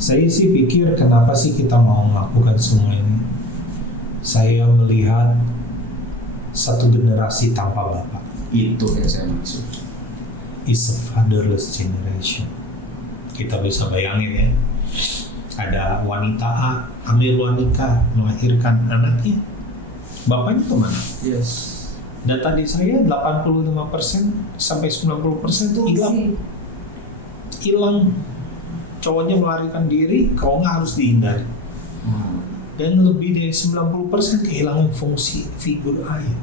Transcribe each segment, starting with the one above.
Saya sih pikir kenapa sih kita mau melakukan semua ini? Saya melihat satu generasi tanpa bapak. Itu yang saya maksud. Is a fatherless generation. Kita bisa bayangin ya, ada wanita A hamil wanita melahirkan anaknya, bapaknya kemana? Yes. Data di saya 85% sampai 90% itu hilang. Cowoknya melarikan diri, kalau nggak harus dihindari. Dan lebih dari 90% kehilangan fungsi figur ayah.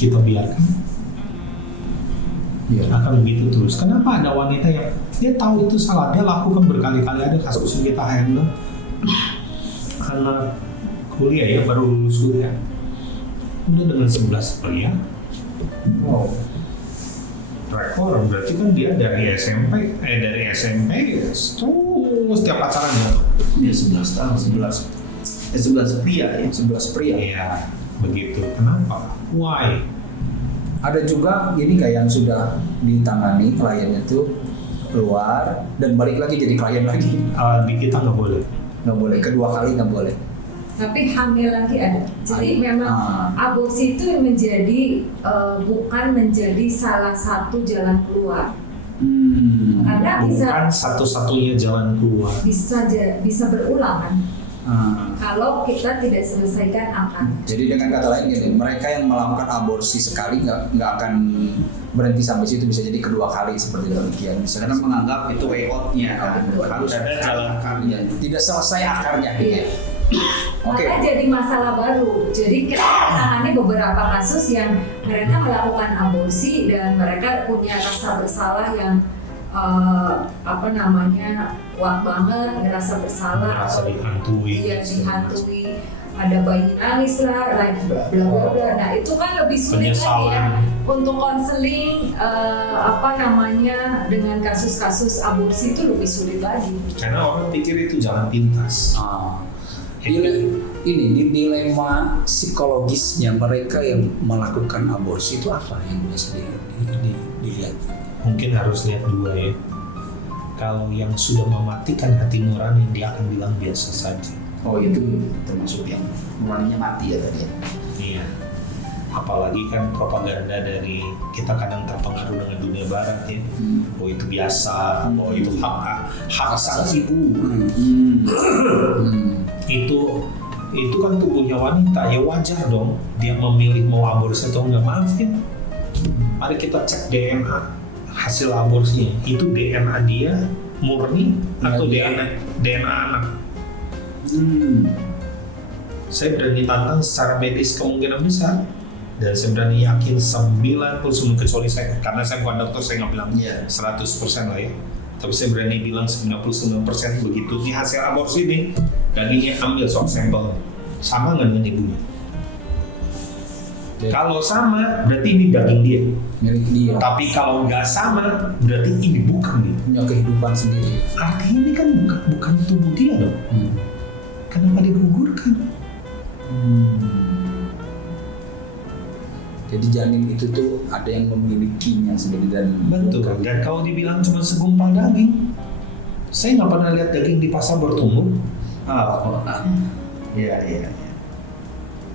Kita biarkan akan begitu terus. Kenapa ada wanita yang dia tahu itu salah, dia lakukan berkali-kali, ada kasus yang kita handle. Anak kuliah ya, baru lulus kuliah, udah dengan 11 pria. Wow. Rekor, berarti kan dia dari SMP terus setiap pacaran ya. Dia 11 tahun, 11 pria ya, 11 pria. Iya, begitu. Kenapa? Why? Ada juga ini kayak yang sudah ditangani kliennya tuh keluar dan balik lagi jadi klien lagi. Di kita nggak boleh. Nggak boleh, kedua kali nggak boleh. Tapi hamil lagi ada. Jadi memang aborsi itu menjadi bukan menjadi salah satu jalan keluar. Karena Bukan satu-satunya jalan keluar. bisa berulang kan. Kalau kita tidak selesaikan akar. Jadi dengan kata lain gini, mereka yang melakukan aborsi sekali nggak akan berhenti sampai situ, bisa jadi kedua kali seperti demikian. Karena menganggap itu way out-nya kan. Harus ada jalan akarnya. Tidak selesai akarnya gitu. Iya. Oke. Maka jadi masalah baru. Jadi kita menangani beberapa kasus yang mereka melakukan aborsi dan mereka punya rasa bersalah yang kuat banget, ngerasa bersalah, Merasa dihantui. Iya, dihantui, ada bayi nangis lah, bla bla bla. Nah itu kan lebih sulit lagi ya untuk konseling dengan kasus-kasus aborsi itu lebih sulit lagi. Karena orang pikir itu jalan pintas. Ini dilema psikologisnya mereka yang melakukan aborsi itu apa yang biasa dilihat? Mungkin harus lihat dua ya. Kalau yang sudah mematikan hati nurani, dia akan bilang biasa saja. Oh itu termasuk yang nuraninya mati ya tadi ya? Iya. Apalagi kan propaganda dari kita kadang terpengaruh dengan dunia barat ya. Oh itu biasa, oh itu hak sang ibu. Itu kan tubuhnya wanita, ya wajar dong dia memilih mau aborsi atau enggak. Maaf ya. Mari kita cek DNA hasil aborsinya, itu DNA dia murni atau DNA anak. Saya berani tantang secara medis kemungkinan besar, dan saya berani yakin 99%, kecuali saya, karena saya bukan dokter, saya nggak bilang 100% lah ya, tapi saya berani bilang 99% begitu. Di hasil aborsi ini dagingnya ambil swab sampel, sama nggak dengan ibunya? Kalau sama, berarti ini daging dia, milik dia. tapi kalau nggak sama, berarti ini bukan dia. Punya kehidupan sendiri. Artinya ini kan bukan tubuh dia dong. Kenapa digugurkan? Jadi janin itu tuh ada yang memilikinya sebenarnya. Betul. Dan kalau dibilang cuma segumpal daging, saya nggak pernah lihat daging di pasar bertumbuh. Iya.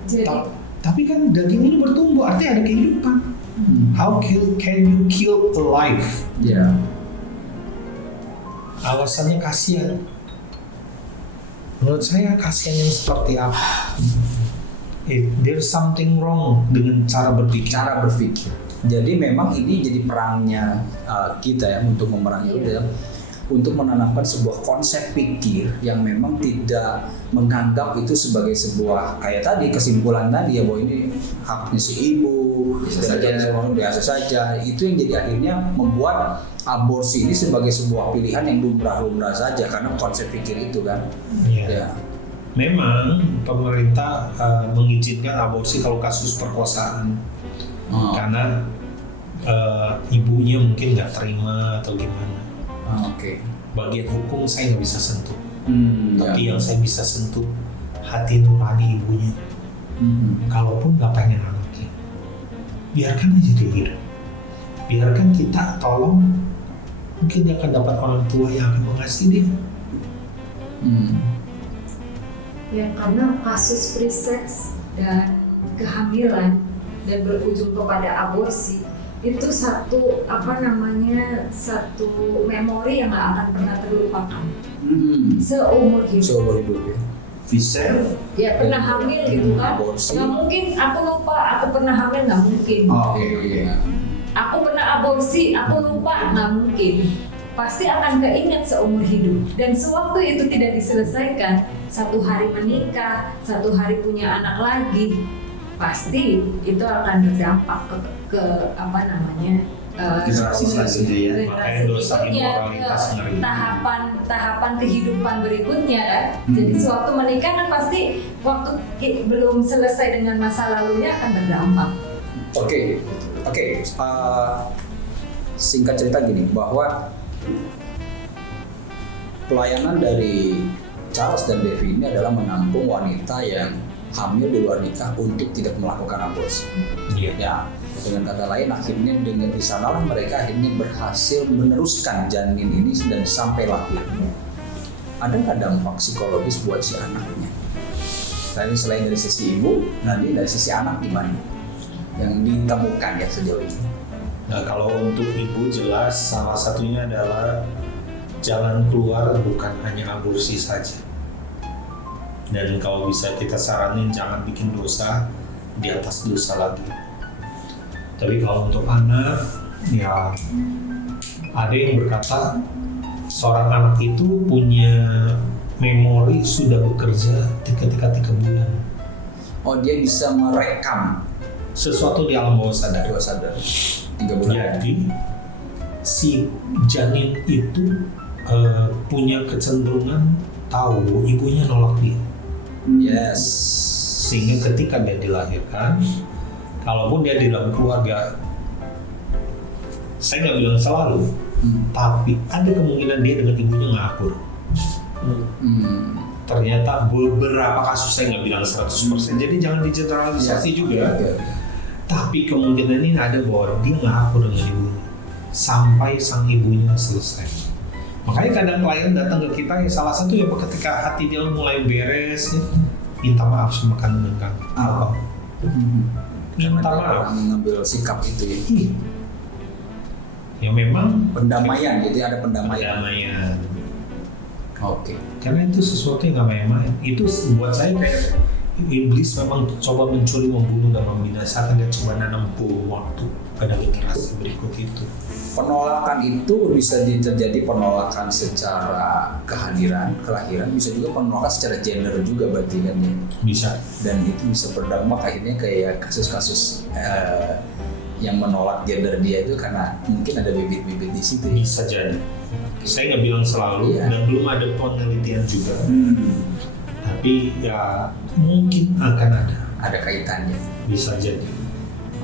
Jadi Tapi kan daging ini bertumbuh, artinya ada kehidupan. How can you kill a life? Ya. Alasannya kasihan. Menurut saya kasihan yang seperti apa? There's something wrong dengan cara berpikir. Jadi memang ini jadi perangnya kita ya untuk memerangi untuk menanamkan sebuah konsep pikir yang memang tidak menganggap itu sebagai sebuah kayak tadi kesimpulan tadi ya bahwa ini haknya si ibu biasa saja. Itu yang jadi akhirnya membuat aborsi ini sebagai sebuah pilihan yang lumrah-lumrah saja karena konsep pikir itu kan. Ya. Memang pemerintah mengizinkan aborsi kalau kasus perkosaan karena ibunya mungkin nggak terima atau gimana. Oke. Bagian hukum saya nggak bisa sentuh, tapi yang saya bisa sentuh hati nurani ibunya. Kalaupun nggak pengen anaknya, biarkan aja dia hidup. Biarkan kita tolong, mungkin dia akan dapat orang tua yang akan mengasihi dia. Ya, karena kasus free sex dan kehamilan dan berujung kepada aborsi itu satu satu memori yang nggak akan pernah terlupakan seumur hidup. Ya. Bisa. Ya, pernah hamil gitu kan? Aborsi. Nggak mungkin aku lupa aku pernah hamil, nggak mungkin. Iya. Aku pernah aborsi, aku lupa, nggak mungkin. Pasti akan keinget seumur hidup. Dan sewaktu itu tidak diselesaikan, satu hari menikah, satu hari punya anak lagi, pasti itu akan berdampak ke generasi selanjutnya ya. Makanya dosa immoralitas ngeri. tahapan kehidupan berikutnya kan. Jadi sewaktu menikah kan pasti waktu belum selesai dengan masa lalunya akan berdampak. Oke. Singkat cerita gini, bahwa pelayanan dari Charles dan Devi ini adalah menampung wanita yang hamil di luar nikah untuk tidak melakukan aborsi. Ya, dengan kata lain, akhirnya dengan di sanalah mereka akhirnya berhasil meneruskan janin ini dan sampai lahir. Ada nggak dampak psikologis buat si anaknya? Tadi selain dari sisi ibu, nanti dari sisi anak gimana? Yang ditemukan ya sejauh ini. Nah, kalau untuk ibu jelas salah satunya adalah jalan keluar bukan hanya aborsi saja. Dan kalau bisa kita saranin jangan bikin dosa di atas dosa lagi. Tapi kalau untuk anak, ya ada yang berkata seorang anak itu punya memori sudah bekerja ketika 3 bulan. Oh, dia bisa merekam Sesuatu di alam bawah sadar. 3 bulan. Jadi si janin itu punya kecenderungan tahu ibunya nolak dia. Yes. Sehingga ketika dia dilahirkan, kalaupun dia di dalam keluarga, saya nggak bilang selalu, tapi ada kemungkinan dia dengan ibunya nggak akur. Ternyata beberapa kasus, saya nggak bilang 100%, jadi jangan digeneralisasi juga. Tapi kemungkinan ini ada bahwa dia nggak akur dengan ibunya sampai sang ibunya selesai. Makanya kadang klien datang ke kita, ya salah satu ya ketika hati dia mulai beres, ya, minta maaf sama kandungan kamu. Minta maaf. Mengambil sikap itu ya. Ya memang Pendamaian gitu ya, ada pendamaian. Oke. Karena itu sesuatu yang nggak main-main. Itu buat saya kayak iblis memang coba mencuri, membunuh, dan membinasakan, dan coba nanam bom waktu pada generasi berikut itu. Penolakan itu bisa terjadi penolakan secara kelahiran, bisa juga penolakan secara gender juga berarti kan ya. Bisa. Dan itu bisa berdampak akhirnya kayak kasus-kasus yang menolak gender dia itu karena mungkin ada bibit-bibit di situ. Bisa jadi. Saya nggak bilang selalu, dan belum ada penelitian juga. Tapi ya mungkin akan ada kaitannya. Bisa jadi.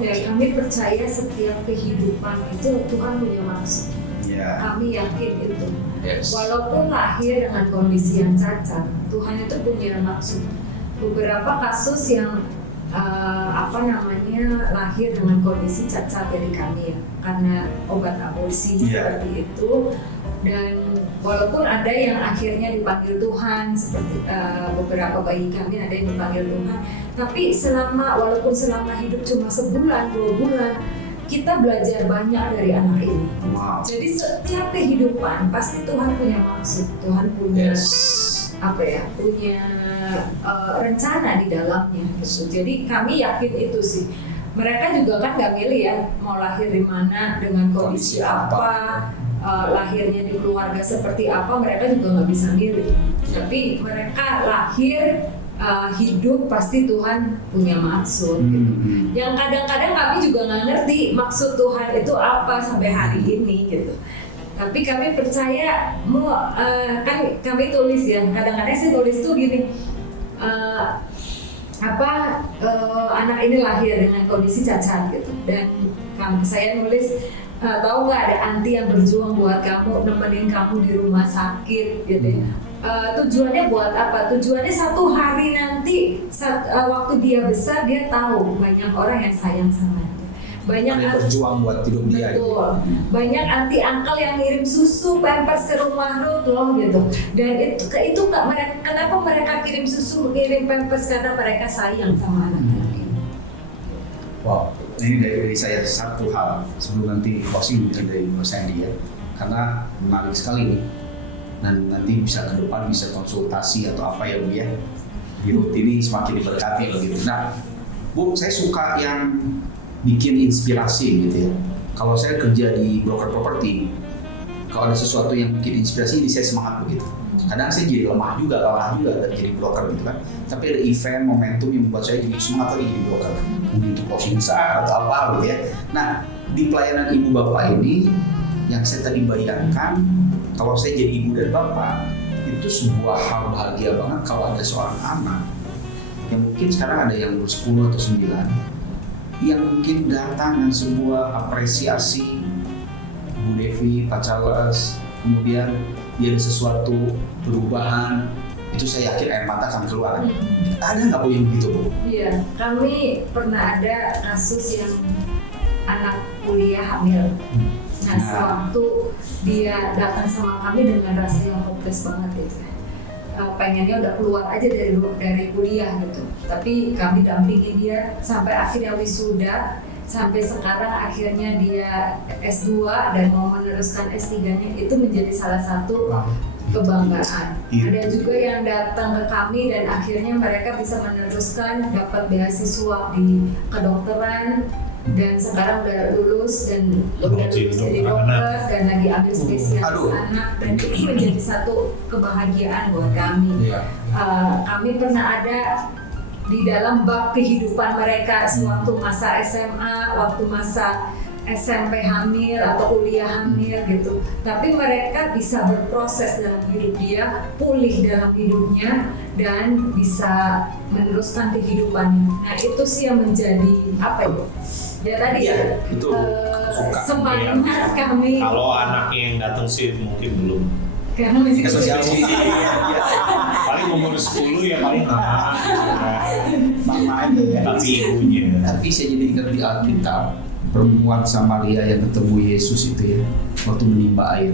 Ya, kami percaya setiap kehidupan itu Tuhan punya maksud. Kami yakin itu. Yes. Walaupun lahir dengan kondisi yang cacat, Tuhan itu punya maksud. Beberapa kasus yang lahir dengan kondisi cacat dari kami ya, karena obat aborsi seperti itu. Dan walaupun ada yang akhirnya dipanggil Tuhan, seperti beberapa bayi kami ada yang dipanggil Tuhan, tapi walaupun selama hidup cuma 1-2 bulan, kita belajar banyak dari anak ini. Jadi setiap kehidupan pasti Tuhan punya maksud, Tuhan punya punya rencana di dalamnya. Gitu. Jadi kami yakin itu sih. Mereka juga kan nggak milih ya mau lahir di mana, dengan kondisi apa. Lahirnya di keluarga seperti apa, mereka juga nggak bisa milih. Tapi mereka lahir, hidup pasti Tuhan punya maksud. Gitu. Yang kadang-kadang kami juga nggak ngerti maksud Tuhan itu apa sampai hari ini gitu. Tapi kami percaya, kan kami tulis ya. Kadang-kadang saya tulis tuh gini, anak ini lahir dengan kondisi cacat gitu. Dan saya nulis, tahu nggak ada anti yang berjuang buat kamu, nemenin kamu di rumah sakit gitu ya. tujuannya buat apa? Tujuannya satu hari nanti waktu dia besar dia tahu banyak orang yang sayang sama dia. Banyak Ada yang berjuang buat hidup dia. Gitu. Betul. Banyak anti uncle yang ngirim susu, pampers ke rumah loh gitu. Dan itu kenapa mereka kirim susu, kirim pampers karena mereka sayang sama anak-anak. Wow, ini dari saya satu hal sebelum nanti closing mungkin dari Mas Sandy ya, karena menarik sekali nih. Dan nanti bisa ke depan bisa konsultasi atau apa ya Bu ya. Di Ruth ini semakin diberkati begitu. Nah, Bu, saya suka yang bikin inspirasi gitu ya. Kalau saya kerja di broker properti, kalau ada sesuatu yang bikin inspirasi, ini saya semangat begitu. Kadang saya jadi lemah juga, kalah juga jadi broker gitu kan. Tapi ada event, momentum yang membuat saya jadi semangat lagi jadi broker. Mungkin untuk closing besar atau apa gitu ya. Nah, di pelayanan ibu bapak ini, yang saya tadi bayangkan, kalau saya jadi ibu dan bapak, itu sebuah hal bahagia banget kalau ada seorang anak yang mungkin sekarang ada yang 10 atau 9 yang mungkin datang dengan sebuah apresiasi Bu Devi, Pak Charles, kemudian dia ada sesuatu perubahan, itu saya yakin air mata akan keluar. Ada nggak Bu yang begitu Bu? Iya, kami pernah ada kasus yang anak kuliah hamil. Nah, sewaktu dia datang sama kami dengan rasa yang hopeless banget gitu. Pengennya udah keluar aja dari kuliah gitu. Tapi kami dampingi dia sampai akhirnya wisuda, sampai sekarang akhirnya dia S2 dan mau meneruskan S3-nya, itu menjadi salah satu kebanggaan. Ada juga yang datang ke kami dan akhirnya mereka bisa meneruskan, dapat beasiswa di kedokteran dan sekarang udah lulus dan udah lulus jadi dokter dan lagi ambil spesialis anak, dan itu menjadi satu kebahagiaan buat kami. Kami pernah ada di dalam bab kehidupan mereka sewaktu masa SMA, waktu masa SMP hamil atau kuliah hamil gitu. Tapi mereka bisa berproses dalam hidup dia, pulih dalam hidupnya, dan bisa meneruskan kehidupannya. Nah itu sih yang menjadi apa ya? Ya tadi itu semangat kami. Kalau anaknya yang datang sih mungkin belum. Karena masih Sosial media. Paling umur 10 ya paling Main ya. tapi ibunya. Tapi saya jadi ingat di Alkitab, perempuan Samaria yang ketemu Yesus itu ya, waktu menimba air.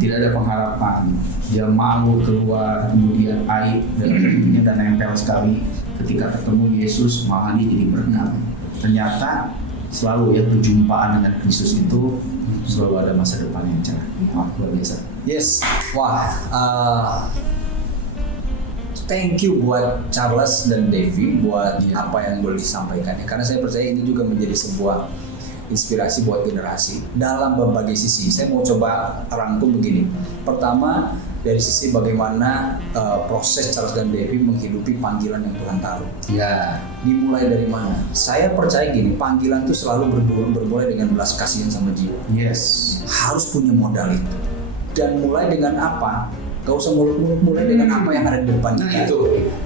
Tidak ada pengharapan, dia malu keluar, kemudian air dalam hidupnya dan nempel sekali. Ketika ketemu Yesus, malah dia jadi berkat. Ternyata selalu ya perjumpaan dengan Kristus itu selalu ada masa depan yang cerah. Wah, luar biasa. Yes, wah. Thank you buat Charles dan Devi buat apa yang boleh disampaikan ya. Karena saya percaya ini juga menjadi sebuah inspirasi buat generasi dalam berbagai sisi. Saya mau coba rangkum begini. Pertama, dari sisi bagaimana proses Charles dan Devi menghidupi panggilan yang Tuhan taruh. Ya, dimulai dari mana? Saya percaya gini, panggilan itu selalu bermulai dengan belas kasihan sama jiwa. Yes, harus punya modal itu. Dan mulai dengan apa? Gak usah muluk-muluk, mulai dengan apa yang ada di depan kita.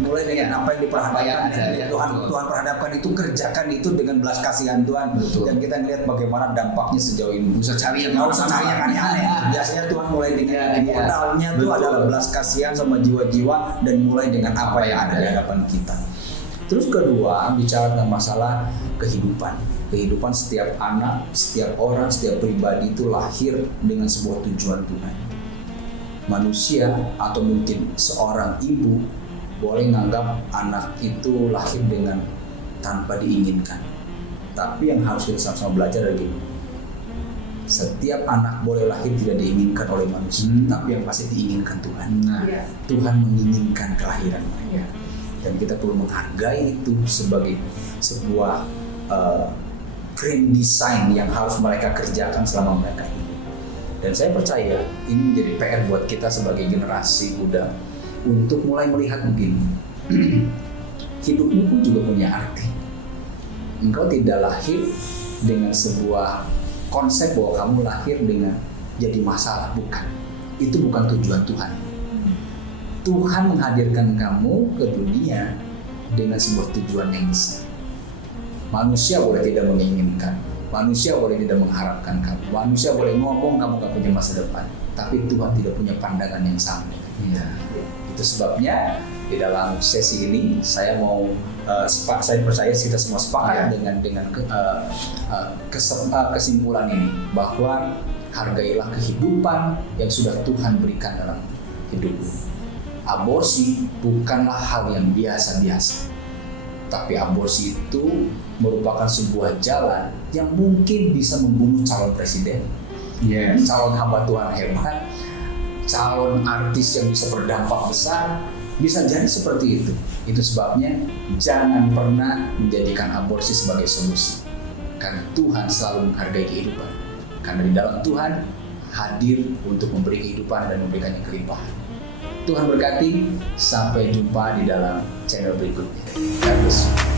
Mulai dengan apa yang diperhadapkan Tuhan perhadapkan itu, kerjakan itu dengan belas kasihan Tuhan. Dan kita ngelihat bagaimana dampaknya sejauh ini. Usah cari yang aneh-aneh. Biasanya Tuhan mulai dengan modalnya itu adalah belas kasihan sama jiwa-jiwa, dan mulai dengan apa yang ada di hadapan kita. Terus kedua, bicara tentang masalah kehidupan. Kehidupan setiap anak, setiap orang, setiap pribadi itu lahir dengan sebuah tujuan Tuhan. Manusia atau mungkin seorang ibu boleh menganggap anak itu lahir dengan tanpa diinginkan. Tapi yang harus kita sama-sama belajar adalah gini. Setiap anak boleh lahir tidak diinginkan oleh manusia, tapi yang pasti diinginkan Tuhan. Tuhan menginginkan kelahiran mereka. Dan kita perlu menghargai itu sebagai sebuah grand design yang harus mereka kerjakan selama mereka hidup. Dan saya percaya ini menjadi PR buat kita sebagai generasi muda untuk mulai melihat begini. Hidupmu pun juga punya arti. Engkau tidak lahir dengan sebuah konsep bahwa kamu lahir dengan jadi masalah, bukan. Itu bukan tujuan Tuhan. Tuhan menghadirkan kamu ke dunia dengan sebuah tujuan yang besar. Manusia boleh tidak menginginkan, manusia boleh tidak mengharapkan kamu, manusia boleh ngomong kamu gak punya masa depan, tapi Tuhan tidak punya pandangan yang sama. Iya. Itu sebabnya di dalam sesi ini saya mau saya percaya kita semua sepakat dengan kesimpulan ini bahwa hargailah kehidupan yang sudah Tuhan berikan dalam hidupmu. Aborsi bukanlah hal yang biasa-biasa, tapi aborsi itu merupakan sebuah jalan yang mungkin bisa membunuh calon presiden, calon hamba Tuhan hebat, calon artis yang bisa berdampak besar, bisa jadi seperti itu. Itu sebabnya jangan pernah menjadikan aborsi sebagai solusi, karena Tuhan selalu menghargai kehidupan. Karena di dalam Tuhan hadir untuk memberi kehidupan dan memberikannya kelimpahan. Tuhan berkati, sampai jumpa di dalam channel berikutnya. God bless you.